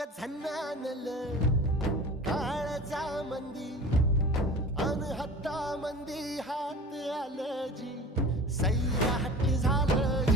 वाग झन्नानल काळजा मंदी अन हत्ता मंदी हात आलं जी सैराट झालं